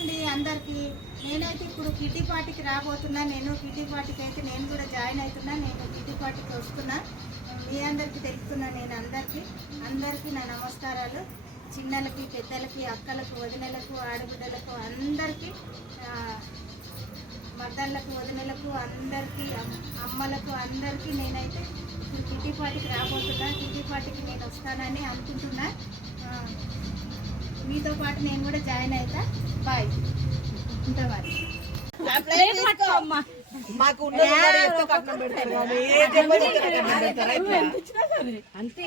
అండి అందరికి. నేనైతే ఇప్పుడు కిటీ పార్టీకి రాబోతున్నా. నేను కిటీ పార్టీకి అయితే నేను కూడా జాయిన్ అవుతున్నా. నేను కిటీ పార్టీకి వస్తున్నా. మీ అందరికీ తెలుపుతున్నా. నేను అందరికీ నా నమస్కారాలు. చిన్నలకి, పెద్దలకి, అక్కలకు, వదినలకు, ఆడబిడ్డలకు, అందరికీ, మద్దళ్ళకు, వదినలకు, అందరికీ, అమ్మలకు, అందరికీ నేనైతే ఇప్పుడు కిటీ పార్టీకి రాబోతున్నా. కిటీ పార్టీకి నేను వస్తానని అనుకుంటున్నా. మీతో పాటు నేను కూడా జాయిన్ అవుతా. బాయ్. ఉంటావారు అంతే.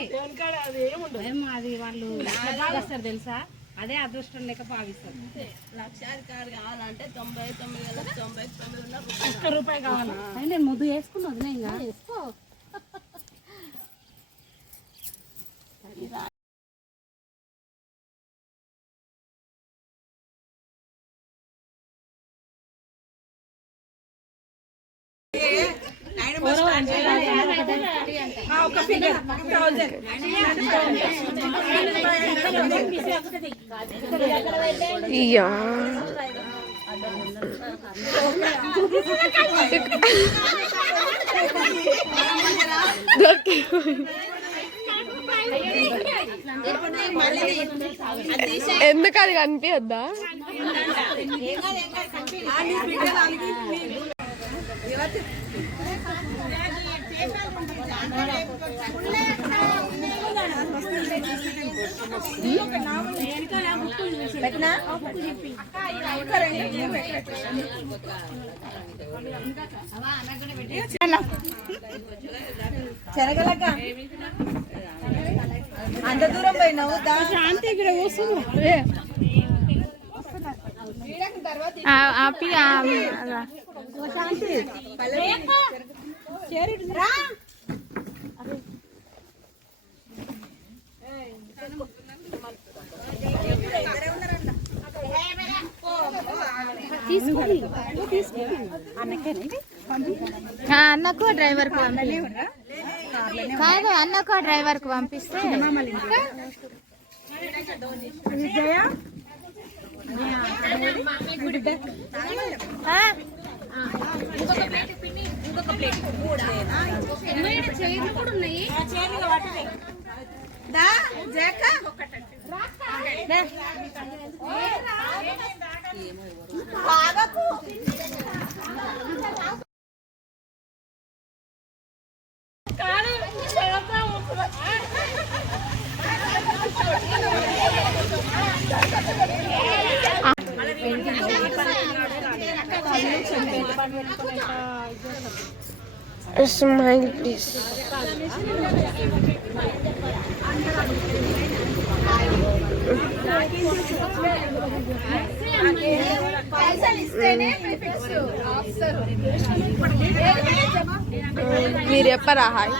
అది వాళ్ళు తెలుసా? అదే అదృష్టం లేక భావిస్తారు. లక్షాధికారి కావాలంటే 99,99 ఒక్క రూపాయి కావాలి. నేను ముద్దు వేసుకున్నది ఇంకా వేసుకో. ఎందుకు అది కనిపించద్దా? చెరగలక అంత దూరం పోయినావు. శాంతి ఇక్కడ కూర్చుంది. అన్నకు డ్రైవర్ కు కాదు, అన్నకు డ్రైవర్ కు పంపిస్తే Smile please. మీరు చెప్పరా హాయ్?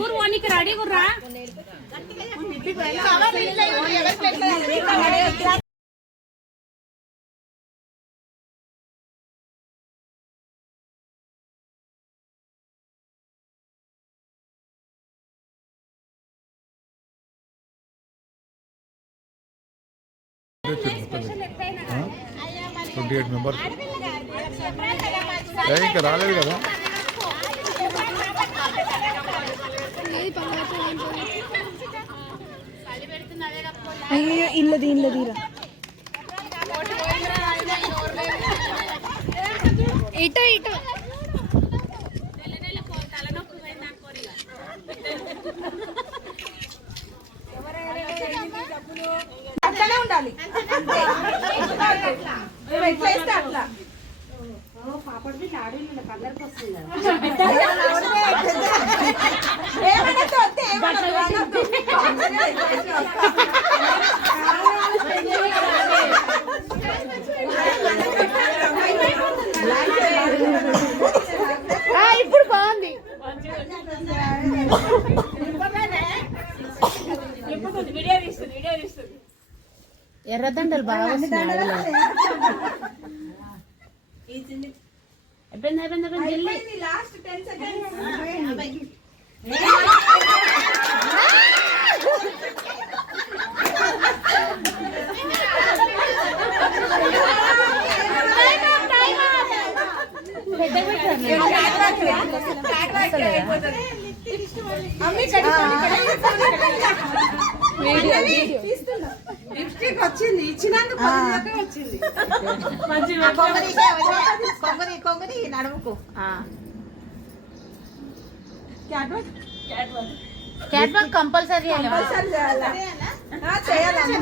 ఊరువానికి రెడీ గుర్రా. ఇంకా రాలేదు కదా. అయ్యో ఇల్లది ఇల్లదిరా ఇటు ఇటు అట్లనే ఉండాలి. ఎట్లా అట్లా పాపడి ఆడేళ్ళు కలర్కి వస్తుంది. ఇప్పుడు బాగుంది. ఎర్రదండలు బాగా వస్తున్నాయి. Last 10 seconds. లిప్స్టిక్ వచ్చింది ఇచ్చినందుకు వచ్చింది కొంగరి నడుముకు క్యాట్ వాక్ కంపల్సరీ చేయాలి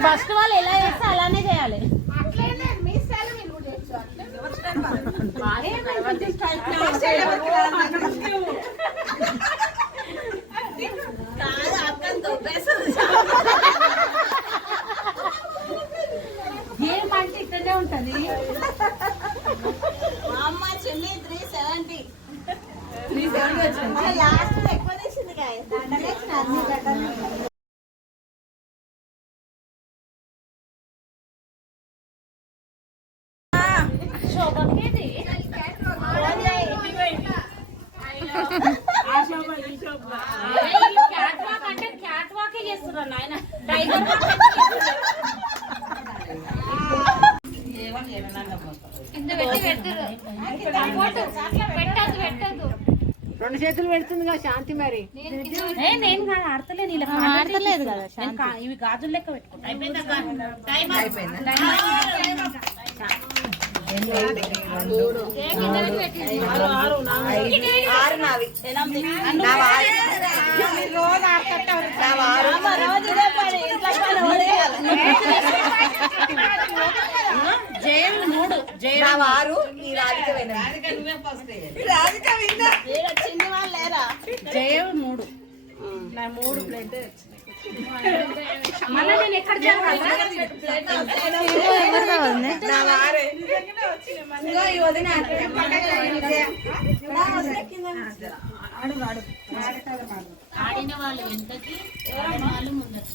ఫస్ట్ వాళ్ళు ఎలా చేస్తే అలానే చేయాలి. ఏమంటే ఇక్కడనే ఉంటది. అమ్మ చెల్లి 370 లాస్ట్ ఎక్కువ తీసింది అన్ని గడ్డలు క్యాట్ వాక్ అంటే క్యాట్ వాకే చేస్తున్నారు నాయన. టైగర్ పెట్టద్దు. 2 చేతులు పెడుతుందిగా శాంతి మరి. నేను కాదు ఆడతలేదు, ఇలా ఆడతలేదు కదా. ఇవి గాజులు లెక్క పెట్టుకుంటా. జయం 3 జయం 6 ఈ రాధిక చిన్ని వాళ్ళు లేరా జయం 3 నా 3 ప్లేట్ మళ్ళీ నేను ఎక్కడ ఆడిన వాళ్ళు వెంటకి వాళ్ళు ముందకి